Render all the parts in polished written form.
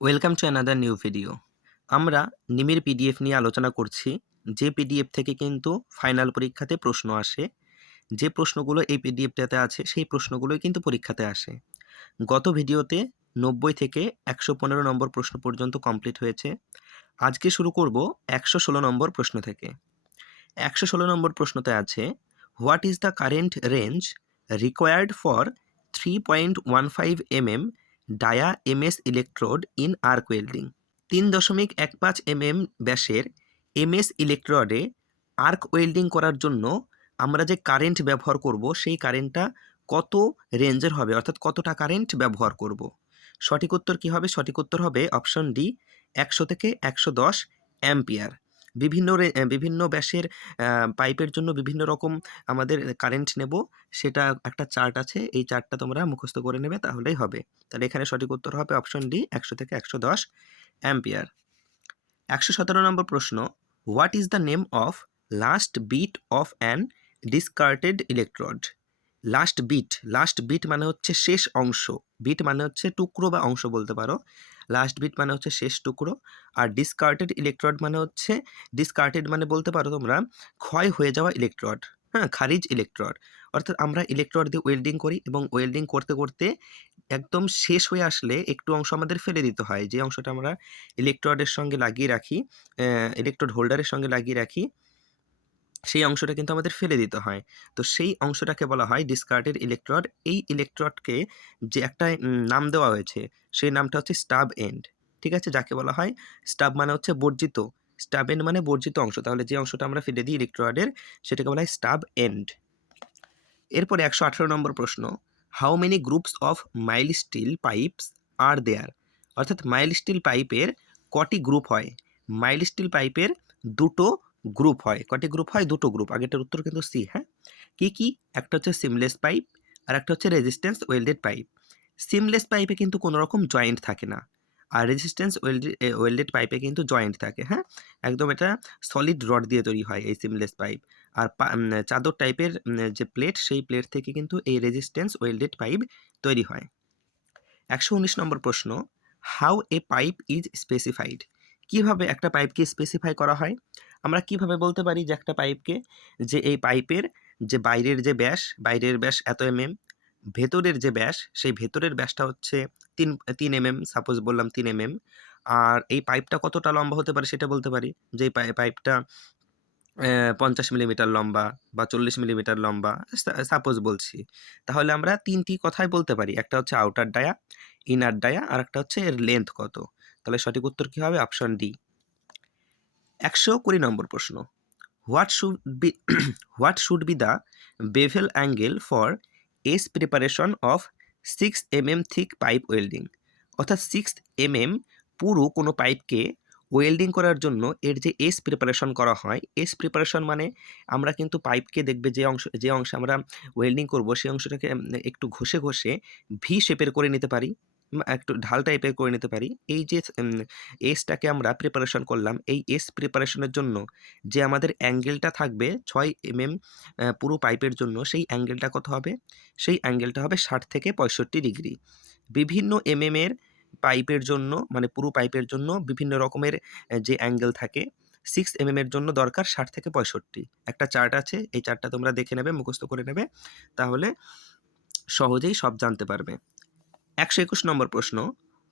Welcome to another new video. আমরা নিমির PDF নিয়ে আলোচনা করছি। যে পিডিএফ থেকে কিন্তু ফাইনাল পরীক্ষাতে প্রশ্ন আসে। যে প্রশ্নগুলো এই পিডিএফটাতে আছে সেই প্রশ্নগুলোই কিন্তু পরীক্ষাতে আসে। গত ভিডিওতে 90 থেকে 115 নম্বর প্রশ্ন পর্যন্ত কমপ্লিট হয়েছে। আজকে শুরু করব 116 নম্বর প্রশ্ন থেকে। 116 নম্বর প্রশ্নতে আছে, what is the current range required for 3.15 mm dia MS electrode in arc welding. 3.15 mm ব্যাসের এমএস ইলেকট্রোডে আর্ক ওয়েল্ডিং করার জন্য আমরা যে কারেন্ট ব্যবহার করব সেই কারেন্টটা কত রেঞ্জের হবে, অর্থাৎ কতটা কারেন্ট ব্যবহার করব। সঠিক উত্তর কী হবে? সঠিক উত্তর হবে অপশন ডি, 100 থেকে 110 অ্যাম্পিয়ার। বিভিন্ন ব্যাসের পাইপের জন্য বিভিন্ন রকম আমাদের কারেন্ট নেব, সেটা একটা চার্ট আছে, এই চার্টটা তোমরা মুখস্থ করে নেবে, তাহলেই হবে। তাহলে এখানে সঠিক উত্তর হবে অপশন ডি, 100 থেকে 110 অ্যাম্পিয়ার। 117 নম্বর প্রশ্ন, what is the name of last bit of an discarded electrode. Last bit মানে হচ্ছে শেষ অংশ, বিট মানে হচ্ছে টুকরো বা অংশ বলতে পারো। লাস্ট বিট মানে হচ্ছে শেষ টুকরো, আর ডিসকার্টেড ইলেকট্রোড মানে হচ্ছে, ডিসকার্টেড মানে বলতে পারো তোমরা ক্ষয় হয়ে যাওয়া ইলেকট্রোড, হ্যাঁ, খারিজ ইলেকট্রোড। অর্থাৎ আমরা ইলেকট্রোড দিয়ে ওয়েল্ডিং করি এবং ওয়েল্ডিং করতে করতে একদম শেষ হয়ে আসলে একটু অংশ আমাদের ফেলে দিতে হয়, যে অংশটা আমরা ইলেকট্রোডের সঙ্গে লাগিয়ে রাখি, ইলেকট্রোড হোল্ডারের সঙ্গে লাগিয়ে রাখি, সেই অংশটা কিন্তু আমাদের ফেলে দিতে হয়। তো সেই অংশটাকে বলা হয় ডিসকার্ডেড ইলেকট্রোড। এই ইলেকট্রোডকে যে একটা নাম দেওয়া হয়েছে, সেই নামটা হচ্ছে স্টাব এন্ড। ঠিক আছে, যাকে বলা হয় স্টাব মানে হচ্ছে বর্জিত, স্টাব এন্ড মানে বর্জিত অংশ। তাহলে যে অংশটা আমরা ফেলে দিই ইলেকট্রোডের, সেটাকে বলা হয় স্টাব এন্ড। এরপরে 118 নম্বর প্রশ্ন, how many groups of mild steel pipes are there. অর্থাৎ মাইল স্টিল পাইপের কটি গ্রুপ হয়? মাইল স্টিল পাইপের দুটো গ্রুপ হয়। কটি গ্রুপ হয়? দুটো গ্রুপ। আগেরটার উত্তর কিন্তু সি। হ্যাঁ, কি কি? একটা হচ্ছে সিমলেস পাইপ আর একটা হচ্ছে রেজিস্ট্যান্স ওয়েল্ডেড পাইপ। সিমলেস পাইপে কিন্তু কোনো রকম জয়েন্ট থাকে না, আর রেজিস্ট্যান্স ওয়েল্ডেড পাইপে কিন্তু জয়েন্ট থাকে। হ্যাঁ, একদম এটা সলিড রড দিয়ে তৈরি হয় এই সিমলেস পাইপ। আর চাদর টাইপের যে প্লেট, সেই প্লেট থেকে কিন্তু এই রেজিস্ট্যান্স ওয়েল্ডেড পাইপ তৈরি হয়। 119 নম্বর প্রশ্ন, how A pipe is specified. কিভাবে একটা পাইপকে স্পেসিফাই করা হয়? আমরা কিভাবে বলতে পারি যে একটা পাইপকে, যে এই পাইপের যে বাইরের ব্যাস এত এমএম, ভেতরের যে ব্যাস, সেই ভেতরের ব্যাসটা হচ্ছে 3 mm, সাপোজ বললাম 3 mm, আর এই পাইপটা কতটা লম্বা হতে পারে সেটা বলতে পারি, যে এই পাইপটা 50 মিলিমিটার লম্বা বা 40 মিলিমিটার লম্বা, সাপোজ বলছি। তাহলে আমরা তিনটি কথাই বলতে পারি, একটা হচ্ছে আউটার ডায়া, ইনার ডায়া, আর একটা হচ্ছে এর লেন্থ কত। তাহলে সঠিক উত্তর কী হবে? Option D. 120 নম্বর প্রশ্ন, what should be what should be the bevel angle for S preparation of 6 mm thick pipe welding. অর্থাৎ 6 mm পুরো কোনো পাইপকে ওয়েল্ডিং করার জন্য এর যে এস প্রিপারেশন করা হয়, এস প্রিপারেশন মানে আমরা কিন্তু পাইপকে দেখবে যে অংশে আমরা ওয়েল্ডিং করব, সেই অংশটাকে একটু ঘষে ঘষে ভি শেপের করে নিতে পারি, একটু ঢাল টাইপের করে নিতে পারি। এই যে এসটাকে আমরা প্রিপারেশন করলাম, এই এস প্রিপারেশনের জন্য যে আমাদের অ্যাঙ্গেলটা থাকবে 6 mm পুরো পাইপের জন্য, সেই অ্যাঙ্গেলটা কত হবে? সেই অ্যাঙ্গেলটা হবে 60 থেকে 65 ডিগ্রি। বিভিন্ন এর পাইপের জন্য, মানে পুরো পাইপের জন্য বিভিন্ন রকমের যে অ্যাঙ্গেল থাকে, 6 mm এর জন্য দরকার 60 থেকে 65। একটা চার্ট আছে, এই চার্টটা তোমরা দেখে নেবে, মুখস্থ করে নেবে, তাহলে সহজেই সব জানতে পারবে। 121 নম্বর প্রশ্ন,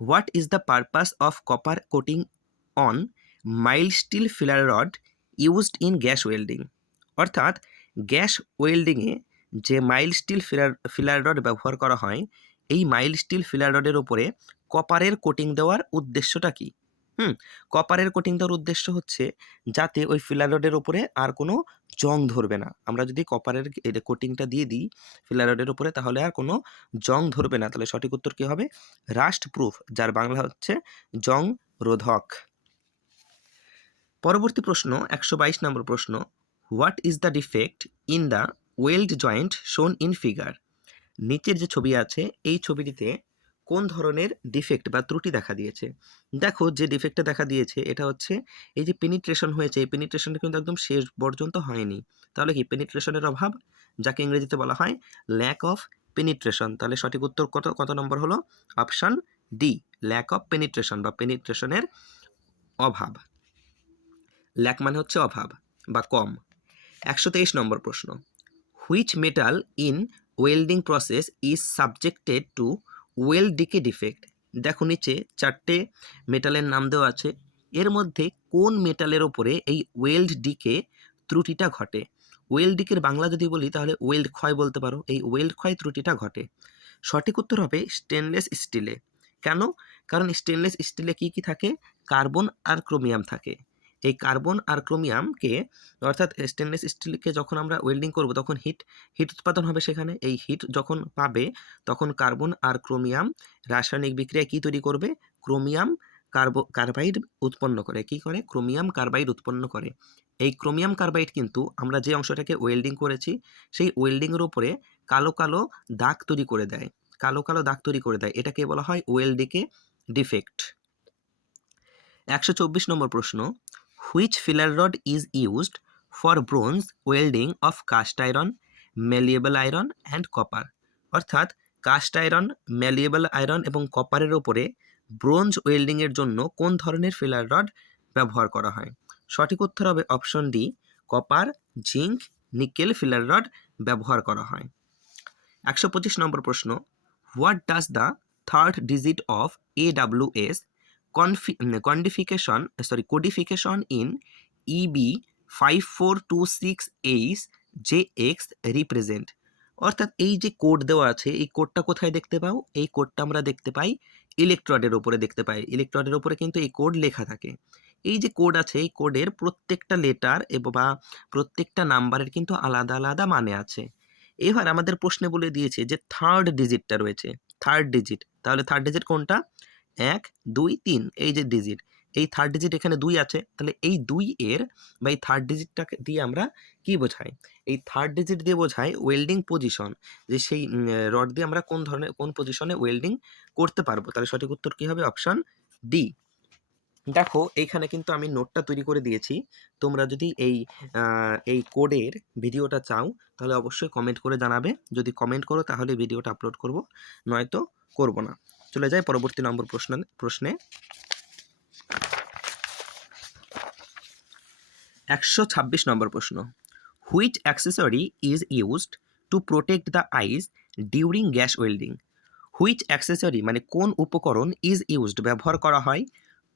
what is the purpose of copper coating on mild steel filler rod used in gas welding. অর্থাৎ গ্যাস ওয়েল্ডিংয়ে যে মাইল্ড স্টিল ফিলার রড ব্যবহার করা হয়, এই মাইল্ড স্টিল ফিলার রডের ওপরে কপারের কোটিং দেওয়ার উদ্দেশ্যটা কি? কপারের কোটিং দেওয়ার উদ্দেশ্য হচ্ছে যাতে ওই ফিলার রডের ওপরে আর কোনো জং ধরবে না। আমরা যদি কপারের কোটিংটা দিয়ে দিই ফিলার রডের উপরে, তাহলে আর কোনো জং ধরবে না। তাহলে সঠিক উত্তর কী হবে? রাস্ট প্রুফ, যার বাংলা হচ্ছে জং রোধক। পরবর্তী প্রশ্ন 122 নম্বর প্রশ্ন, what is the defect in the weld joint shown in figure. নিচের যে ছবি আছে, এই ছবিটিতে কোন ধরনের ডিফেক্ট বা ত্রুটি দেখা দিয়েছে? দেখো, যে ডিফেক্টটা দেখা দিয়েছে এটা হচ্ছে এই যে পেনিট্রেশন হয়েছে, এই পেনিট্রেশনটা কিন্তু একদম শেষ পর্যন্ত হয়নি। তাহলে কি? পেনিট্রেশনের অভাব, যাকে ইংরেজিতে বলা হয় ল্যাক অফ পেনিট্রেশন। তাহলে সঠিক উত্তর কত নম্বর হলো? Option D, lack of penetration বা পেনিট্রেশনের অভাব। ল্যাক মানে হচ্ছে অভাব বা কম। 123 নম্বর প্রশ্ন, which metal in welding process is subjected to weld decay defect. দেখো নিচে 4টে মেটালের নাম দেওয়া আছে, এর মধ্যে কোন মেটালের ওপরে এই ওয়েল্ড ডিকে ত্রুটিটা ঘটে। ওয়েল্ড ডিকের বাংলা যদি বলি তাহলে ওয়েল্ড ক্ষয় বলতে পারো, এই ওয়েল্ড ক্ষয় ত্রুটিটা ঘটে। সঠিক উত্তর হবে স্টেনলেস স্টিলে। কেন? কারণ স্টেনলেস স্টিলে কি কি থাকে? কার্বন আর ক্রোমিয়াম থাকে। এই কার্বন আর ক্রোমিয়ামকে, অর্থাৎ স্টেনলেস স্টিলকে যখন আমরা ওয়েল্ডিং করব তখন হিট উৎপাদন হবে সেখানে। এই হিট যখন পাবে তখন কার্বন আর ক্রোমিয়াম রাসায়নিক বিক্রিয়া কি তৈরি করবে? ক্রোমিয়াম কার্বাইড উৎপন্ন করে। কি করে? ক্রোমিয়াম কার্বাইড উৎপন্ন করে। এই ক্রোমিয়াম কার্বাইড কিন্তু আমরা যে অংশটাকে ওয়েল্ডিং করেছি সেই ওয়েল্ডিংয়ের উপরে কালো কালো দাগ তৈরি করে দেয়, কালো কালো দাগ তৈরি করে দেয়। এটাকে বলা হয় ওয়েল্ড ডিকে ডিফেক্ট। 124 নম্বর প্রশ্ন, which filler rod is used for bronze welding of cast iron, malleable iron and copper. অর্থাৎ কাস্ট আয়রন, ম্যালিয়েবল আয়রন এবং কপারের ওপরে ব্রোঞ্জ ওয়েল্ডিংয়ের জন্য কোন ধরনের ফিলার রড ব্যবহার করা হয়? সঠিক উত্তর হবে option D, copper, zinc, nickel filler rod ব্যবহার করা হয়। 125 নম্বর প্রশ্ন, what does the third digit of AWS codification in EB 5426H JX represent। অর্থাৎ এই যে কোড দেওয়া আছে এই কোডটা কোথায় দেখতে পাও? এই কোডটা আমরা দেখতে পাই ইলেকট্রোডের উপরে দেখতে পাই। ইলেকট্রোডের উপরে কিন্তু এই কোড লেখা থাকে। এই যে কোড আছে এই কোডের প্রত্যেকটা লেটার বা প্রত্যেকটা নাম্বারের কিন্তু আলাদা আলাদা মানে আছে। এবার আমাদের প্রশ্নে বলে দিয়েছে যে থার্ড ডিজিটটা রয়েছে, থার্ড ডিজিট। তাহলে থার্ড ডিজিট কোনটা? 1 2 3, এই যে ডিজিট, এই থার্ড ডিজিট এখানে 2 আছে, তাহলে এই 2 এর বা এই থার্ড ডিজিটটাকে দিয়ে আমরা কি বোঝাই? এই থার্ড ডিজিট দিয়ে বোঝাই ওয়েল্ডিং পজিশন, যে সেই রড দিয়ে আমরা কোন পজিশনে ওয়েল্ডিং করতে পারবো। তাহলে সঠিক উত্তর কি হবে? Option D. দেখো এইখানে কিন্তু আমি নোটটা তৈরি করে দিয়েছি। তোমরা যদি এই কোডের ভিডিওটা চাও তাহলে অবশ্যই কমেন্ট করে জানাবে। যদি কমেন্ট করো তাহলে ভিডিওটা আপলোড করব, নয়তো করব না। চলে যাই পরবর্তী নম্বর প্রশ্নে। 126 নম্বর প্রশ্ন, which accessory is used to protect the eyes during gas welding. Which accessory মানে কোন উপকরণ ইজ ইউজড ব্যবহার করা হয়,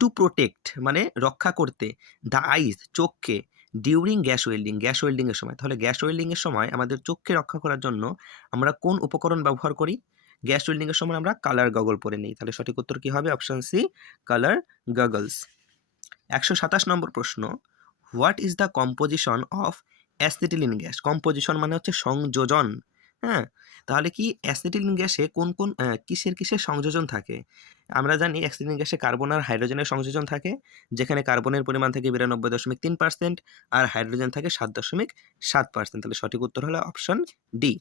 টু প্রোটেক্ট মানে রক্ষা করতে, দ্য আইস চোখকে, ডিউরিং গ্যাস ওয়েল্ডিংয়ের সময়। তাহলে গ্যাস ওয়েল্ডিংয়ের সময় আমাদের চোখকে রক্ষা করার জন্য আমরা কোন উপকরণ ব্যবহার করি? গ্যাস ওয়েল্ডিংয়ের সময় আমরা কালার গগল পরে নিই। তাহলে সঠিক উত্তর কি হবে? Option C, colour goggles. 127 নম্বর প্রশ্ন, what is the composition of acetylene gas. Composition মানে হচ্ছে সংযোজন। হ্যাঁ, তাহলে কি অ্যাসিটিলিন গ্যাসে কোন কোন কিসের সংযোজন থাকে? আমরা জানি অ্যাসিটিলিন গ্যাসে কার্বন আর হাইড্রোজেনের সংযোজন থাকে, যেখানে কার্বনের পরিমাণ থাকে 92.3% আর হাইড্রোজেন থাকে 7.7%। তাহলে সঠিক উত্তর হলো অপশন ডি।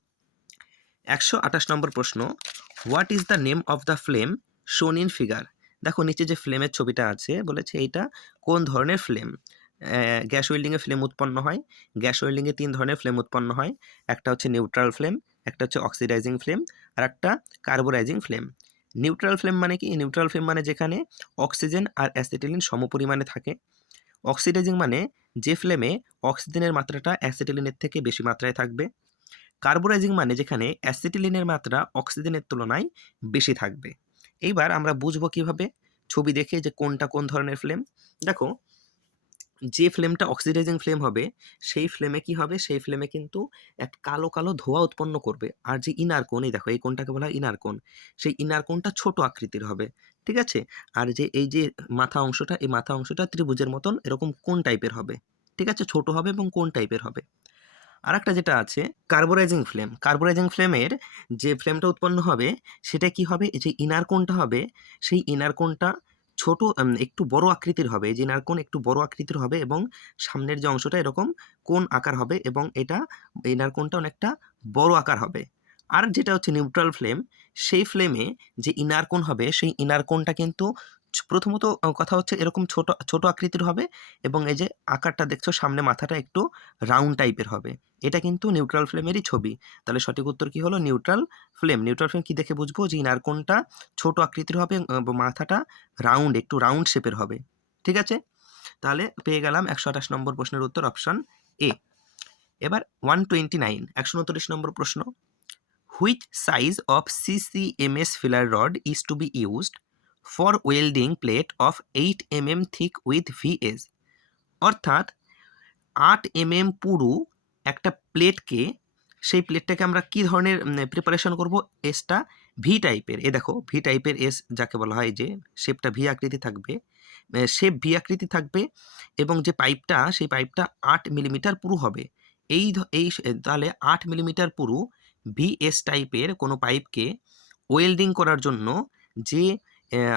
128 নম্বর প্রশ্ন, what is the name of the flame শোন ইন ফিগার। দেখো নিচে যে ফ্লেমের ছবিটা আছে বলেছে এইটা কোন ধরনের ফ্লেম। গ্যাস ওয়েল্ডিংয়ে ফ্লেম উৎপন্ন হয়। গ্যাস ওয়েল্ডিংয়ে 3 ধরনের ফ্লেম উৎপন্ন হয়, একটা হচ্ছে নিউট্রাল ফ্লেম, একটা হচ্ছে অক্সিডাইজিং ফ্লেম আর একটা কার্বোরাইজিং ফ্লেম। নিউট্রাল ফ্লেম মানে কি? নিউট্রাল ফ্লেম মানে যেখানে অক্সিজেন আর অ্যাসিটিলিন সমপরিমাণে থাকে। অক্সিডাইজিং মানে যে ফ্লেমে অক্সিজেনের মাত্রাটা অ্যাসিটিলিনের থেকে বেশি মাত্রায় থাকবে। কার্বোরাইজিং মানে যেখানে অ্যাসিটিলিনের মাত্রা অক্সিজেনের তুলনায় বেশি থাকবে। এইবার আমরা বুঝবো কিভাবে? ছবি দেখে যে কোনটা কোন ধরনের ফ্লেম। দেখো যে ফ্লেমটা অক্সিডাইজিং ফ্লেম হবে সেই ফ্লেমে কি হবে? সেই ফ্লেমে কিন্তু এক কালো কালো ধোঁয়া উৎপন্ন করবে। আর যে ইনার কোণ, এই দেখো এই কোণটাকে বলা হয় ইনার কোণ, সেই ইনার কোণটা ছোট আকৃতির হবে, ঠিক আছে? আর যে এই যে মাথা অংশটা, এই মাথা অংশটা ত্রিভুজের মতন এরকম কোণ টাইপের হবে, ঠিক আছে? ছোট হবে এবং কোণ টাইপের হবে। আর একটা যেটা আছে কার্বোরাইজিং ফ্লেম। কার্বোরাইজিং ফ্লেমের যে ফ্লেমটা উৎপন্ন হবে সেটা কি হবে? এই যে ইনার কোণটা হবে সেই ইনার কোণটা ছোট, একটু বড় আকৃতির হবে। এই যে ইনার কোণ একটু বড় আকৃতির হবে এবং সামনের যে অংশটা এরকম কোণ আকার হবে এবং এটা ইনার কোণটা অনেকটা বড় আকার হবে। আর যেটা হচ্ছে নিউট্রাল ফ্লেম, সেই ফ্লেমে যে ইনার কোণ হবে সেই ইনার কোণটা কিন্তু প্রথমত কথা হচ্ছে এরকম ছোট ছোট আকৃতির হবে এবং এই যে আকারটা দেখছো সামনে মাথাটা একটু রাউন্ড টাইপের হবে। এটা কিন্তু নিউট্রাল ফ্লেমেরই ছবি। তাহলে সঠিক উত্তর কি হলো? Neutral flame. নিউট্রাল ফ্লেম কি দেখে বুঝবো? যে ইনার কোণটা ছোট আকৃতির হবে, মাথাটা রাউন্ড, একটু রাউন্ড শেপের হবে। ঠিক আছে? তাহলে পেয়ে গেলাম 128 নম্বর প্রশ্নের উত্তর অপশন এ। এবার 129 নম্বর প্রশ্ন। Which size of CCMS filler rod is to be used for welding plate of 8 mm thick with VS? অর্থাৎ 8 mm পুরু একটা প্লেটকে, সেই প্লেটটাকে আমরা কি ধরনের প্রিপারেশন করব? এসটা ভি টাইপের। এ দেখো ভি টাইপের এস যাকে বলা হয়, যে শেপটা ভি আকৃতি থাকবে, শেপ ভি আকৃতি থাকবে এবং যে পাইপটা, সেই পাইপটা 8 মিলিমিটার পুরু হবে। তাহলে 8 মিলিমিটার পুরু ভিএস টাইপের কোনো পাইপকে ওয়েল্ডিং করার জন্য যে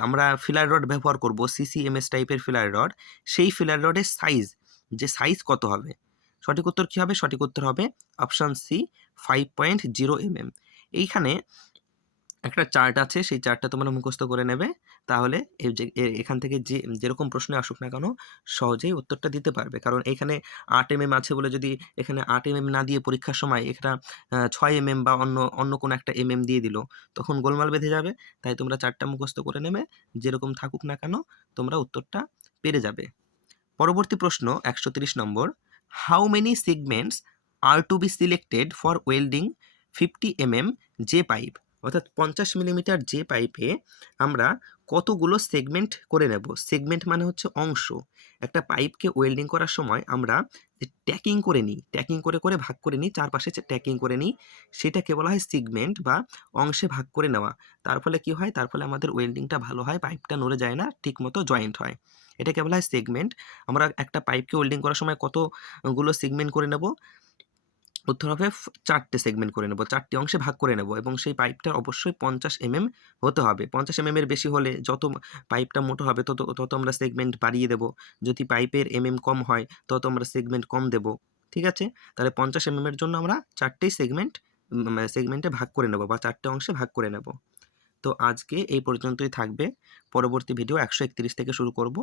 আমরা ফিলার রড ব্যবহার করব, সিসিএমএস টাইপের ফিলার রড, সেই ফিলার রডের সাইজ, যে সাইজ কত হবে? সঠিক উত্তর কী হবে? সঠিক উত্তর হবে অপশান সি, 5.0 mm। এইখানে একটা চার্ট আছে, সেই চার্টটা তোমরা মুখস্থ করে নেবে, তাহলে এখান থেকে যেরকম প্রশ্ন আসুক না কেন সহজেই উত্তরটা দিতে পারবে। কারণ এখানে 8 mm আছে বলে যদি এখানে 8 mm না দিয়ে পরীক্ষার সময় এখানে 6 mm বা অন্য কোনো একটা দিয়ে দিল, তখন গোলমাল বেঁধে যাবে। তাই তোমরা চার্টটা মুখস্থ করে নেবে, যেরকম থাকুক না কেন তোমরা উত্তরটা পেরে যাবে। পরবর্তী প্রশ্ন 130 নম্বর। How many segments are to be selected for welding 50 mm J pipe? অর্থাৎ 50 মিলিমিটার যে পাইপে আমরা কতগুলো সেগমেন্ট করে নেব? সেগমেন্ট মানে হচ্ছে অংশ। একটা পাইপকে ওয়েল্ডিং করার সময় আমরা যে ট্যাকিং করে নিই, ট্যাকিং করে করে ভাগ করে নিই, চারপাশে যে ট্যাকিং করে নিই, সেটাকে বলা হয় সেগমেন্ট বা অংশে ভাগ করে নেওয়া। তার ফলে কি হয়? তার ফলে আমাদের ওয়েল্ডিংটা ভালো হয়, পাইপটা নড়ে যায় না, ঠিকমতো জয়েন্ট হয়। এটাকে বলা হয় সেগমেন্ট। আমরা একটা পাইপকে ওয়েল্ডিং করার সময় কতগুলো সেগমেন্ট করে নেব? উত্তর হবে 4টে সেগমেন্ট করে নেব, 4টি অংশে ভাগ করে নেব এবং সেই পাইপটা অবশ্যই 50 হতে হবে। 50 এর বেশি হলে, যত পাইপটা মোটা হবে তত আমরা সেগমেন্ট বাড়িয়ে দেব। যদি পাইপের কম হয় তত আমরা সেগমেন্ট কম দেব। ঠিক আছে? তাহলে 50 এর জন্য আমরা 4টি সেগমেন্টে ভাগ করে নেব বা 4টে অংশে ভাগ করে নেব। তো আজকে এই পর্যন্তই থাকবে। পরবর্তী ভিডিও 131 থেকে শুরু করব।